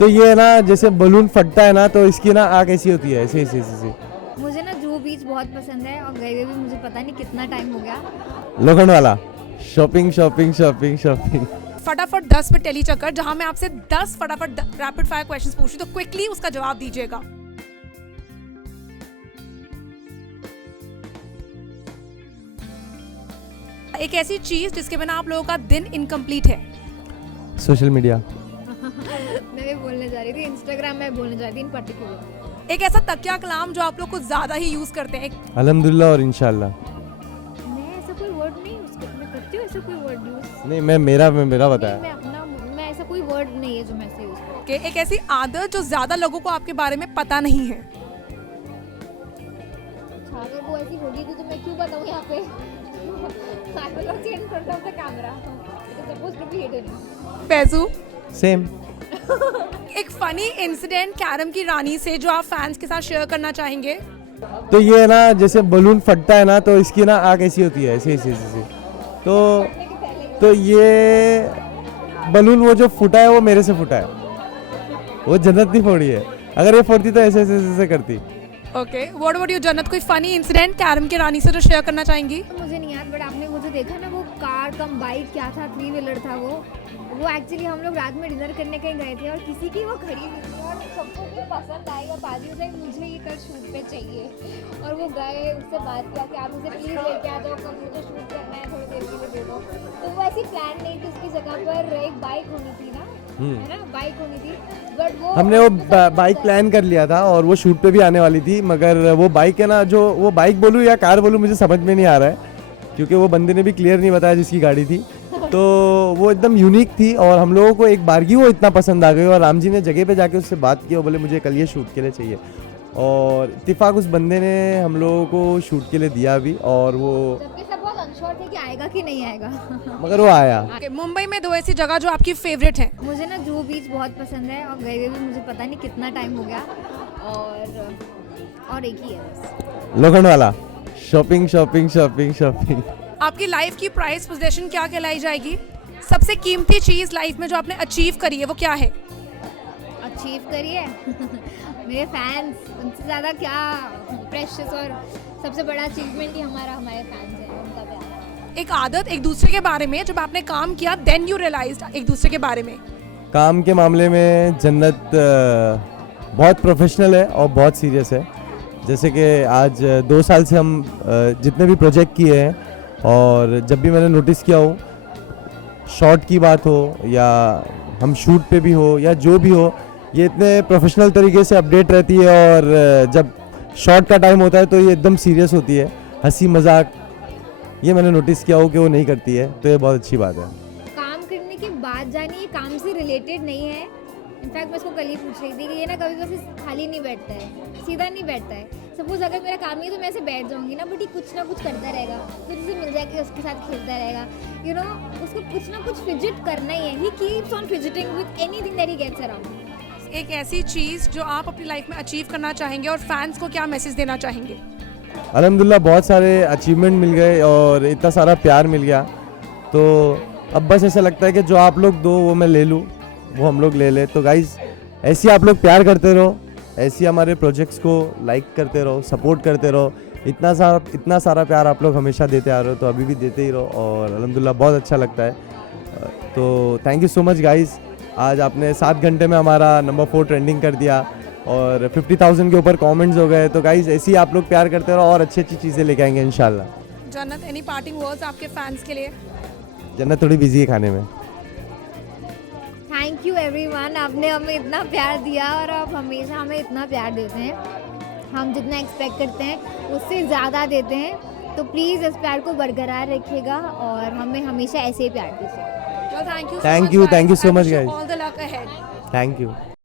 तो ये ना जैसे बलून फटता है ना तो इसकी ना आग ऐसी होती है, ऐसे ऐसे ऐसे। मुझे ना जुहू बीच बहुत पसंद है और गए हुए भी मुझे पता नहीं कितना टाइम हो गया। Lokhandwala. Shopping shopping shopping shopping. फटाफट 10 पे टेली चक्कर, जहां मैं आपसे 10 फटाफट रैपिड फायर क्वेश्चंस पूछूं तो क्विकली उसका जवाब दीजिएगा। एक ऐसी चीज जिसके बिना आप लोगों का दिन इनकम्प्लीट है। Social media. मैं भी बोलने जा रही थी इंस्टाग्राम, में बोलने जा रही थी इन पर्टिकुलर। एक ऐसा तकिया कलाम जो आप लोग कुछ ज्यादा ही यूज करते हैं। अल्हम्दुलिल्लाह और इंशाल्लाह। मैं ऐसा कोई वर्ड नहीं यूज करती, मैं करती हूँ ऐसा कोई वर्ड यूज नहीं, मैं मेरा बताया। मैं ऐसा कोई वर्ड नहीं है जो मैं ऐसे यूज करती एक ऐसी आदत जो ज्यादा लोगों को आपके बारे में पता नहीं है। हूँ। अगर वो ऐसी होगी तो मैं क्यों बताऊँ यहाँ पे? I will not say in front of the camera. It is supposed to be hidden. Faizu, same. एक फनी इंसिडेंट कैरम की रानी से जो आप फैंस के साथ शेयर करना चाहेंगे। तो ये ना जैसे बलून फटता है ना तो इसकी ना आग ऐसी होती है, ऐसे ऐसे ऐसे। तो ये बलून वो जो फूटा है वो मेरे से फूटा है, वो जन्नत नहीं फोड़ी है। अगर ये फोड़ती तो ऐसे ऐसे ऐसे करती। ओके, व्हाट अबाउट यू जन्नत? कोई फनी इंसिडेंट कैरम की रानी से जो शेयर करना चाहेंगी? मुझे नहीं याद, बट आपने वो जो देखा ना, वो कार कम बाइक क्या था, 3 व्हीलर था वो एक्चुअली हम लोग रात में डिनर करने कहीं गए थे और किसी की वो खड़ी हुई थी और सबको भी पसंद आई और बाजी से मुझे ये कर शूट पे चाहिए और वो गए, उससे बात किया कि आप मुझे प्लीज़ लेके आ जाओ, कब मुझे शूट करना है, थोड़ी देर के लिए दे दो। तो वो ऐसी प्लान नहीं थी, उसकी जगह पर एक बाइक होनी थी ना, है ना, बाइक होनी थी, बट वो हमने वो बाइक प्लान कर लिया था और वो शूट पे भी आने वाली थी, मगर वो बाइक है ना, जो वो बाइक बोलूँ या कार बोलूँ मुझे समझ में नहीं आ रहा है, क्योंकि वो बंदे ने भी क्लियर नहीं बताया जिसकी गाड़ी थी। तो वो एकदम यूनिक थी और हम लोगों को एक बारगी वो इतना पसंद आ गई और राम जी ने जगह पे जाके उससे बात की और बोले मुझे कल ये शूट के लिए चाहिए और इत्तेफाक उस बंदे ने हम लोगों को शूट के लिए दिया भी और वो, जबकि सब बहुत अनश्योर थे कि आएगा कि नहीं आएगा। मगर वो आया। Okay, मुंबई में 2 ऐसी जगह जो आपकी फेवरेट है। मुझे ना जुहू बीच बहुत पसंद है और गए हुए भी मुझे पता नहीं कितना टाइम हो गया और एक ही है बस। Lokhandwala. Shopping shopping shopping shopping. आपकी लाइफ की प्राइस पोजीशन क्या कहलाई जाएगी? सबसे कीमती चीज लाइफ में जो आपने अचीव करी है वो क्या है? अचीव करिए मेरे फैंस, उनसे ज़्यादा क्या प्रेशियस और सबसे बड़ा अचीवमेंट ही हमारे फैंस हैं, उनका प्यार। एक आदत एक दूसरे के बारे में जब आपने काम किया देन यू रियलाइज्ड एक दूसरे के बारे में। काम के मामले में जन्नत बहुत प्रोफेशनल है और बहुत सीरियस है। जैसे कि आज 2 साल से हम जितने भी प्रोजेक्ट किए हैं और जब भी मैंने नोटिस किया हो, शॉट की बात हो या हम शूट पे भी हो या जो भी हो, ये इतने प्रोफेशनल तरीके से अपडेट रहती है और जब शॉट का टाइम होता है तो ये एकदम सीरियस होती है। हंसी मजाक ये मैंने नोटिस किया हो कि वो नहीं करती है, तो ये बहुत अच्छी बात है। काम करने की बात जानी, ये काम से रिलेटेड नहीं है। इनफैक्ट मैं इसको कल ही पूछ रही थी कि ये ना कभी कभी खाली नहीं बैठता है, सीधा नहीं बैठता है। सपोज अगर मेरा काम नहीं है तो मैं ऐसे बैठ जाऊंगी ना, बट ये कुछ ना कुछ करता रहेगा, कुछ उसे मिल जाएगा उसके साथ खेलता रहेगा, यू नो, उसको कुछ ना कुछ फिजिट करना ही है। He keeps on fidgeting with anything that he gets around. एक ऐसी चीज जो आप अपनी लाइफ में अचीव करना चाहेंगे और फैंस को क्या मैसेज देना चाहेंगे? अल्हम्दुलिल्लाह बहुत सारे अचीवमेंट मिल गए और इतना सारा प्यार मिल गया, तो अब बस ऐसा लगता है कि जो आप लोग दो वो मैं ले लूँ, वो हम लोग ले ले। तो गाइज़ ऐसे आप लोग प्यार करते रहो, ऐसे हमारे प्रोजेक्ट्स को लाइक करते रहो, सपोर्ट करते रहो। इतना सारा प्यार आप लोग हमेशा देते आ रहे हो, तो अभी भी देते ही रहो और अल्हम्दुलिल्लाह बहुत अच्छा लगता है। तो thank you so much guys. आज आपने 7 घंटे में हमारा नंबर 4 ट्रेंडिंग कर दिया और 50,000 के ऊपर कमेंट्स हो गए। तो गाइज़ ऐसे ही आप लोग प्यार करते रहो और अच्छी अच्छी चीज़ें लेके आएंगे इंशाल्लाह। जन्नत, एनी पार्टिंग वर्ड्स आपके फैंस के लिए? जन्नत थोड़ी बिजी है खाने में। थैंक यू एवरीवन, आपने हमें इतना प्यार दिया और आप हमेशा हमें इतना प्यार देते हैं। हम जितना एक्सपेक्ट करते हैं उससे ज़्यादा देते हैं, तो प्लीज़ इस प्यार को बरकरार रखिएगा और हमें हमेशा ऐसे ही प्यार दीजिए। Well, thank you so much so much guys. guys. All the luck ahead. Thank you.